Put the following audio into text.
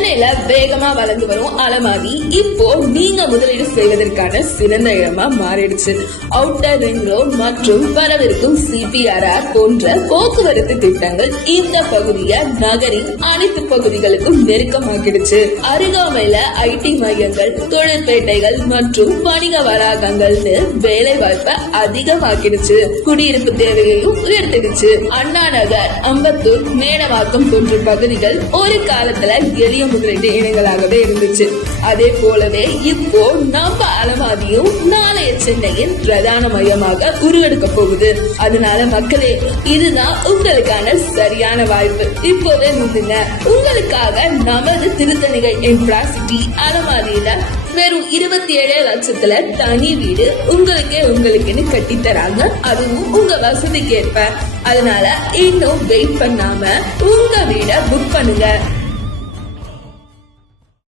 சென்னையில வேகமா வளர்ந்து வரும் அலமாரி இப்போ நீங்க முதலீடு செய்வதற்கான சிறந்த இடமா மாறிடுச்சு. அவுட்டர் ரிங் ரோட் மற்றும் வரவிருக்கும் சிபிஆர்ஆர் போன்ற போக்குவரத்து திட்டங்கள் இந்த பகுதியை நகரின் அனைத்து பகுதிகளுக்கும் நெருக்கமாக்கிடுச்சு. அருகாமையில ஐடி மையங்கள் தொழிற்பேட்டைகள் மற்றும் வணிக வளாகங்கள்னு வேலை வாய்ப்பை அதிகமாக்கிடுச்சு. குடியிருப்பு தேவையையும் உயர்த்திடுச்சு. அண்ணா நகர் அம்பத்தூர் மேடவாக்கம் போன்ற பகுதிகள் ஒரு காலத்துல எளிய முதலீட்டு இனங்களாகவே இருந்துச்சு. அதே போலவே இப்போ நம்ம அலமாதியும் நாளைய சென்னையின் பிரதான மையமாக உருவெடுக்க போகுது. அதனால மக்களே இதுதான் உங்களுக்கான சரியான வாய்ப்பு. இப்போதே முந்துங்க உங்களுக்காக நமது திருத்தணிகள் இன்ஃப்ராசிட்டி அலமாதியில வெறும் இருபத்தி ஏழு லட்சத்துல தனி வீடு உங்களுக்கே உங்களுக்குன்னு கட்டி தராங்க அதுவும் உங்க வசதிக்கு ஏற்ப அதனால இன்னும் வெயிட் பண்ணாம உங்க வீட புக் பண்ணுங்க.